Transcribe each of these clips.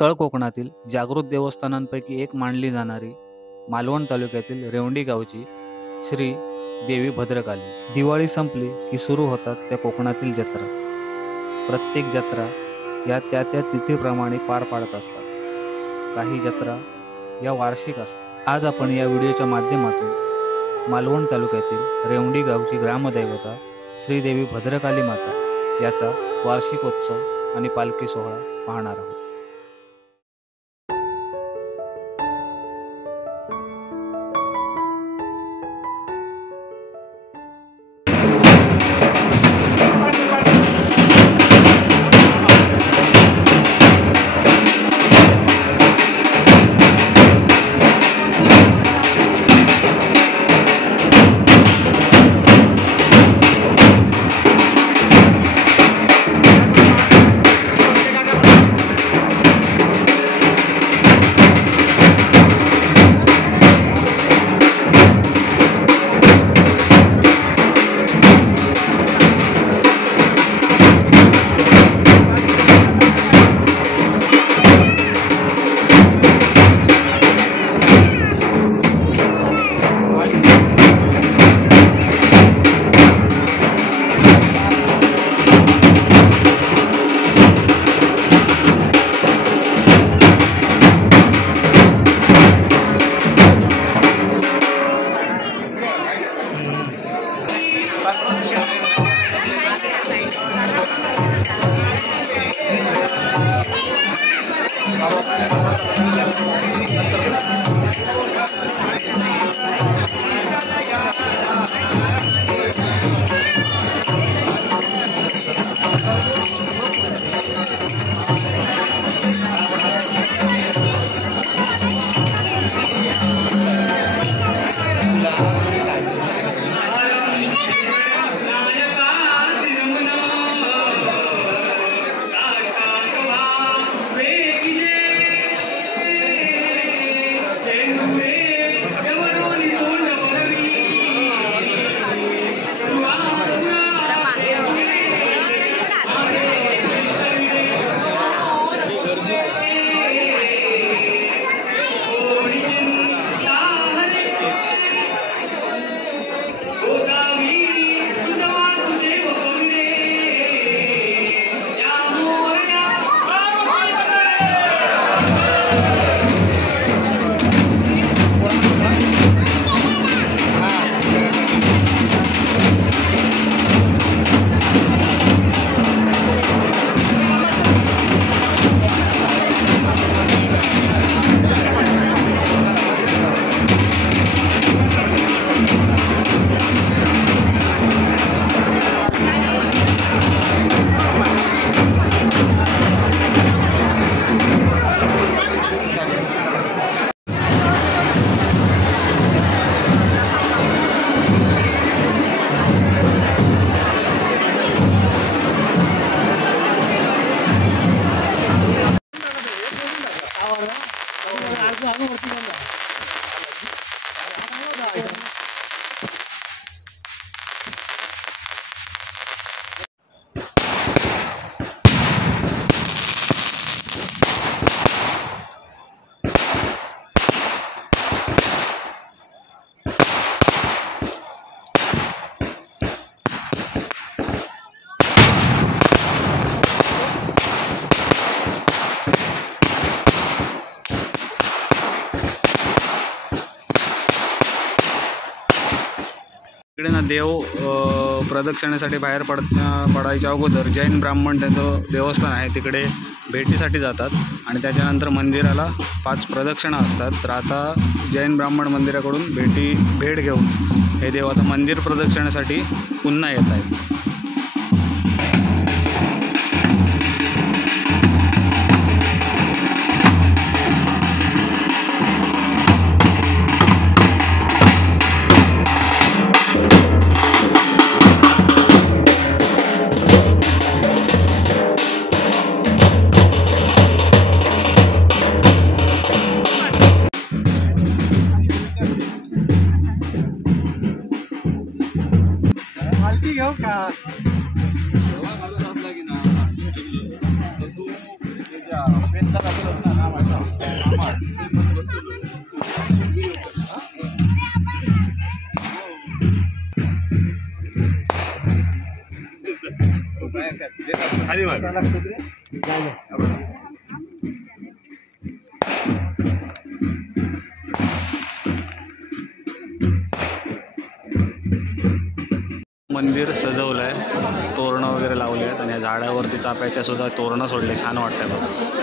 तळ कोकणातील जागृत देवस्थानांपैकी एक मानली जाणारी मालवण तालुक्यातील रेवंडी गावची श्री देवी भद्रकाली। दिवाळी संपली की सुरू होतात त्या कोकणातील जत्रा। प्रत्येक जत्रा या त्या तिथीप्रमाणे पार पाडत असतात। काही जत्रा या वार्षिक असतात। आज आपण या व्हिडिओच्या माध्यमातून मालवण तालुक्यातील रेवंडी गावची ग्रामदैवता श्री देवी भद्रकाली माता याचा वार्षिकोत्सव आणि पालखी सोहळा पाहणार आहोत। इकडे ना देव प्रदक्षिणेसाठी बाहेर पडायच्या अगोदर जैन ब्राह्मण त्यांचं देवस्थान आहे तिकडे भेटीसाठी जातात आणि त्याच्यानंतर मंदिराला 5 प्रदक्षिणा असतात। तर आता जैन ब्राह्मण मंदिराकडून भेट घेऊन हे देव आता मंदिर प्रदक्षिणेसाठी पुन्हा येत आहेत। घेऊ का? Gracias. मंदिर सजवलंय, तोरणं वगैरे लावले आहेत आणि या झाडावरती चाफ्याच्या सुद्धा तोरणं सोडले. छान वाटतंय बघा.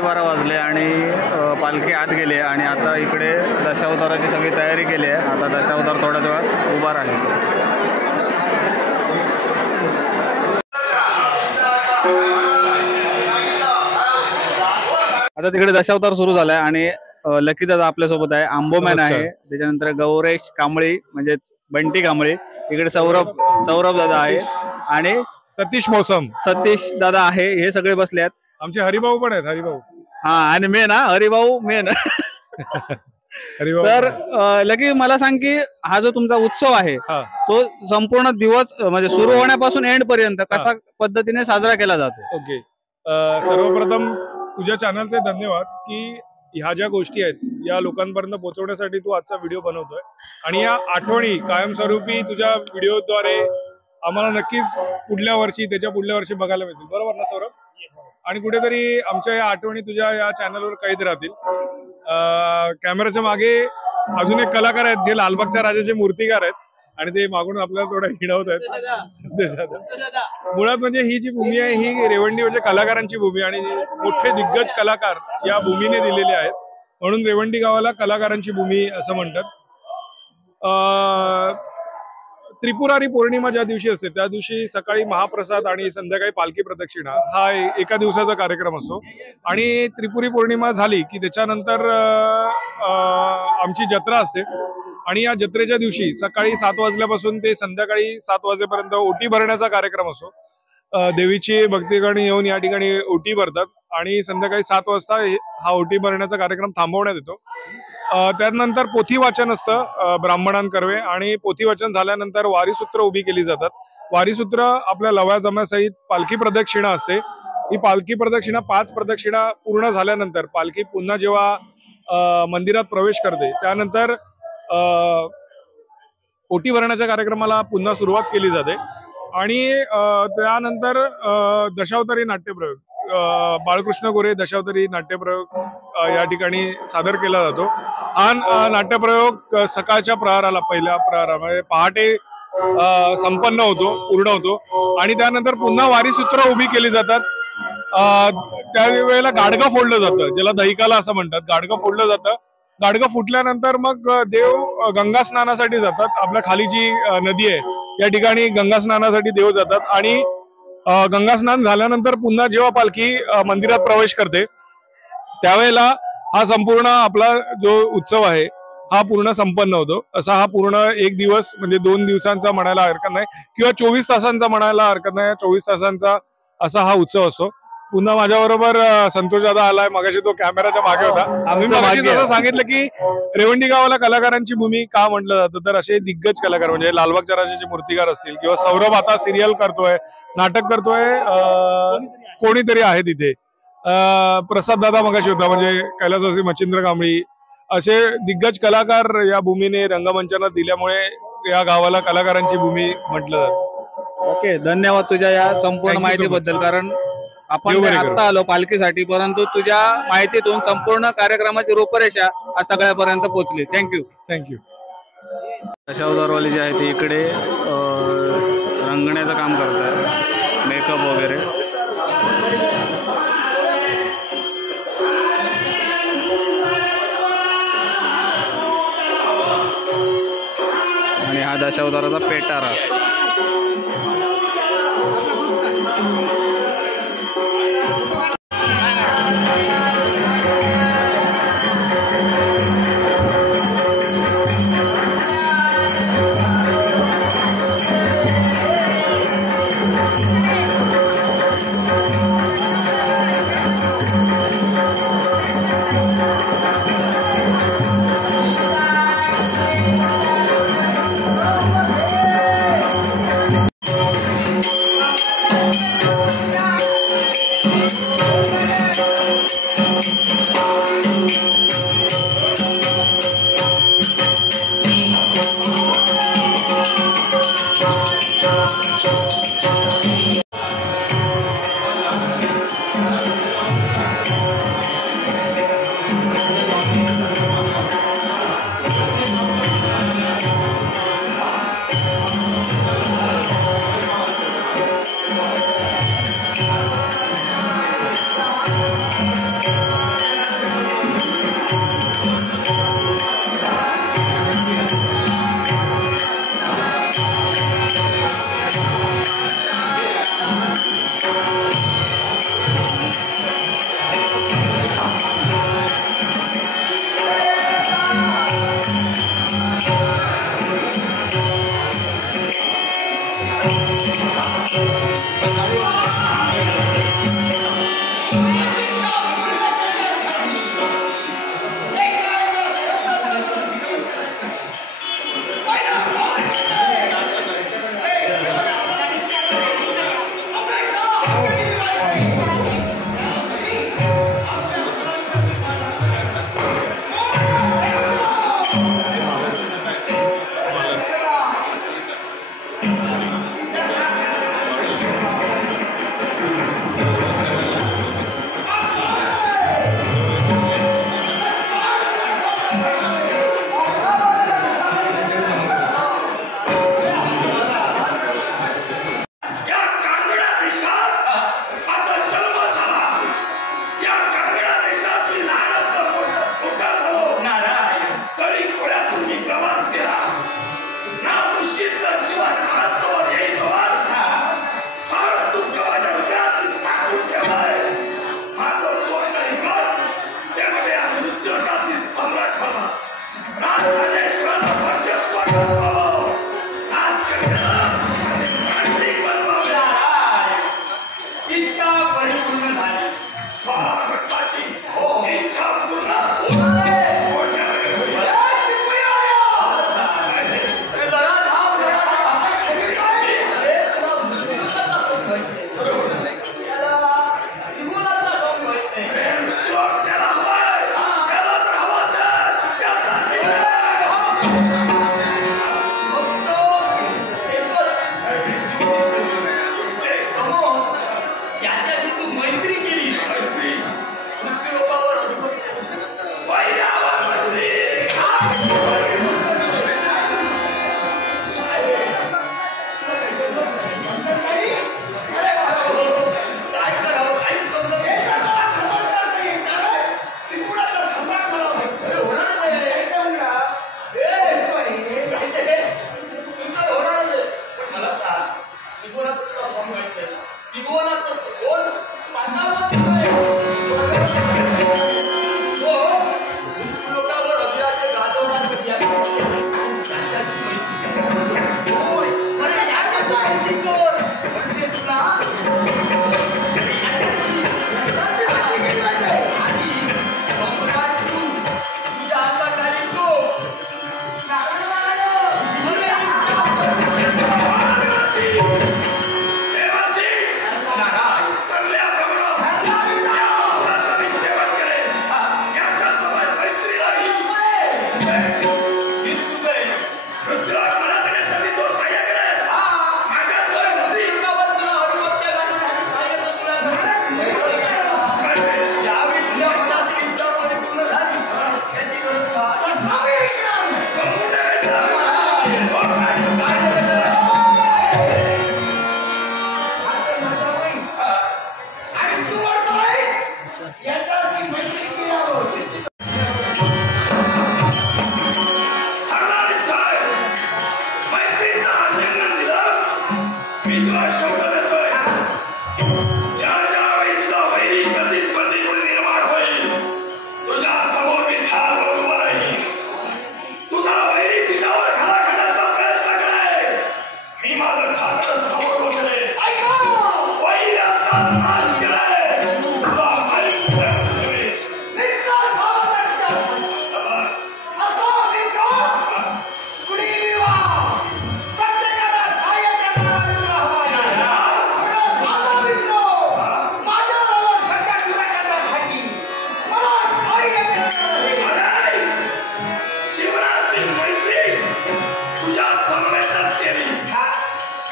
12:30 वाजले आणि पालखी आत गेली आहे आणि आता इकडे दशावताराची सगळी तयारी केली आहे. आता दशावतार थोड्याच वेळात उभा राहील. आता तिकडे दशावतार सुरू झालाय आणि लकी दादा आपल्यासोबत आहे, आंबोमॅन आहे, त्याच्यानंतर गौरेश कांबळी म्हणजेच बंटी कांबळी, इकडे सौरभ दादा आहे आणि सतीश दादा आहे. हे सगळे बसले आहेत. आमचे हरिभाऊ पण आहेत. हरिभाऊ हा आणि मेन हरिभाऊ मेन. तर लकी मला सांग की हा जो तुमचा उत्सव आहे तो संपूर्ण दिवस म्हणजे सुरू होण्यापासून एंड पर्यंत कशा पद्धतीने साजरा केला जातो? ओके, सर्वप्रथम तुझ्या चॅनलचे धन्यवाद की ह्या ज्या गोष्टी आहेत या लोकांपर्यंत पोहोचवण्यासाठी तू आजचा व्हिडिओ बनवतोय आणि या आठवणी कायमस्वरूपी तुझ्या व्हिडिओद्वारे आम्हाला नक्कीच पुढल्या वर्षी त्याच्या पुढल्या वर्षी बघायला मिळतील. बरोबर ना सौरभ? आणि कुठेतरी आमच्या या आठवणी तुझ्या या चॅनलवर कैद राहतील. कॅमेराच्या मागे अजून एक कलाकार आहेत जे लालबागच्या राजाचे मूर्तिकार आहेत आणि ते मागून आपल्याला थोडं हिणवत आहेत. मुळात म्हणजे ही जी भूमी आहे ही रेवंडी म्हणजे कलाकारांची भूमी आणि मोठे दिग्गज कलाकार या भूमीने दिलेले आहेत, म्हणून रेवंडी गावाला कलाकारांची भूमी असं म्हणतात. त्रिपुरारी पौर्णिमा ज्या दिवशी असते त्या दिवशी सकाळी महाप्रसाद आणि संध्याकाळी पालखी प्रदक्षिणा हा एका दिवसाचा कार्यक्रम असतो. आणि त्रिपुरी पौर्णिमा झाली की त्याच्यानंतर आमची जत्रा असते आणि या जत्रेच्या दिवशी सकाळी 7 वाजल्यापासून ते संध्याकाळी 7 वाजेपर्यंत ओटी भरण्याचा कार्यक्रम असतो. देवीची भक्तगण येऊन या ठिकाणी ओटी भरतात आणि संध्याकाळी 7 वाजता हा ओटी भरण्याचा कार्यक्रम थांबवण्यात येतो. त्यानंतर पोथी वाचन असतं ब्राह्मणांकर्वे आणि पोथी वाचन झाल्यानंतर वारीसूत्र उभी केली जातात. वारीसूत्र आपल्या लव्या जम्यासहित पालखी प्रदक्षिणा असते. ही पालखी प्रदक्षिणा 5 प्रदक्षिणा पूर्ण झाल्यानंतर पालखी पुन्हा जेव्हा मंदिरात प्रवेश करते त्यानंतर ओटी भरण्याच्या कार्यक्रमाला पुन्हा सुरुवात केली जाते. आणि त्यानंतर दशावतारी नाट्यप्रयोग बाळकृष्ण गोरे दशावतारी नाट्यप्रयोग या ठिकाणी सादर केला जातो. हा नाट्यप्रयोग सकाळच्या प्रहाराला पहिल्या प्रहारामध्ये पहाटे संपन्न होतो, पूर्ण होतो आणि त्यानंतर पुन्हा वारीसूत्र उभी केली जातात. त्यावेळेला गाडगं फोडलं जातं, ज्याला दहिकाला असं म्हणतात. गाडगं फोडलं जातं. गाडगं फुटल्यानंतर मग देव गंगा स्नानासाठी जातात. आपल्या खाली जी नदी आहे या ठिकाणी गंगा स्नानासाठी देव जातात आणि गंगा स्नान झाल्यानंतर पुन्हा जेव्हा पालखी मंदिरात प्रवेश करते त्यावेळेला हा संपूर्ण आपला जो उत्सव आहे हा पूर्ण संपन्न होतो. असा हा पूर्ण एक दिवस म्हणजे 2 दिवसांचा म्हणायला हरकत नाही किंवा 24 तासांचा म्हणायला हरकत नाही. 24 तासांचा असा हा उत्सव असतो. पुन्हा माझ्याबरोबर संतोष दादा आलाय, मगाशी तो कॅमेराच्या मागे होता. आम्ही मगाशी जसं सांगितलं की रेवंडी गावाला कलाकारांची भूमी का म्हटलं जातं तर असे दिग्गज कलाकार म्हणजे लालबागच्या राजाचे मूर्तिकार असतील किंवा सौरभ आता सिरियल करतोय, नाटक करतोय, कोणीतरी आहे तिथे, प्रसाद दादा मगाशी होता म्हणजे कैलासवासी मच्छिंद्र कांबळी, असे दिग्गज कलाकार या भूमीने रंगमंचाला दिल्यामुळे या गावाला कलाकारांची भूमी म्हटलं जातं. ओके, धन्यवाद तुझ्या या संपूर्ण माहितीबद्दल. कारण आपण आता आलो पालखीसाठी, परंतु तुझ्या माहितीतून संपूर्ण कार्यक्रमाची रूपरेषा आज सगळ्यापर्यंत पोहोचली. थँक्यू. दशावतारवाले जे आहे ते इकडे रंगण्याचं काम करतात, मेकअप वगैरे. आणि हा दशावताराचा पेटारा.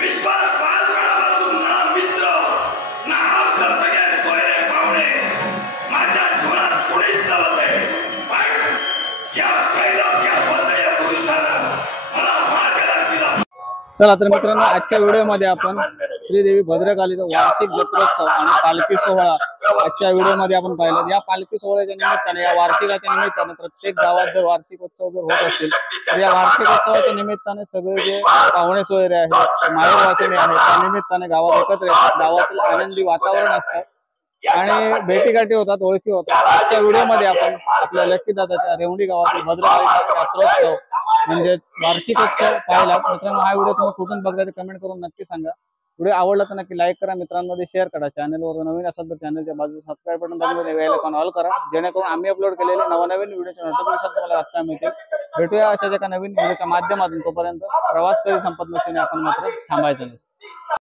विश्वास बालपणापासून ना मित्र ना आपलं सगळे सोयरे पाहुणे माझ्या जीवनात कोणीच नव्हते, पण या त्रैलोक्य वंदनीय पुरुषानं मला मार्गदर्शन दिलं. चला तर मित्रांनो, आजच्या व्हिडिओमध्ये आपण श्रीदेवी भद्रकालीचा वार्षिक जत्रोत्सव आणि पालखी सोहळा आजच्या व्हिडिओमध्ये आपण पाहिलं. या पालखी सोहळ्याच्या निमित्ताने, या वार्षिकाच्या निमित्ताने प्रत्येक गावात जर वार्षिकोत्सव जर होत असतील तर या वार्षिकोत्सवाच्या निमित्ताने सगळे जे पाहुणे सोयरे आहेत, माहेरवासिनी आहेत, त्या निमित्ताने गावात एकत्र येतात. गावातील आनंदी वातावरण असतं आणि भेटीगाठी होतात, ओळखी होतात. आजच्या व्हिडिओमध्ये आपण आपल्या लक्की दादाच्या रेवंडी गावातील भद्रकालीचा यात्रोत्सव म्हणजेच वार्षिकोत्सव पाहिला. मित्रांनो, हा व्हिडिओ तुम्ही कुठून बघता ते कमेंट करून नक्की सांगा. व्हिडिओ आवडला तर नक्की लाईक करा, मित्रांमध्ये शेअर करा. चॅनलवर नवीन असाल तर चॅनलच्या बाजूला सबस्क्राईब बटन दाबून वेळ आयकॉन ऑल करा, जेणेकरून आम्ही अपलोड केलेले नवनवीन व्हिडिओचे नोटिफिकेशन तुम्हाला आता मिळतील. भेटूया अशाच एका नवीन व्हिडिओच्या माध्यमातून. तोपर्यंत प्रवास कधी संपत नसल्याने आपण मात्र थांबायचं नसतं.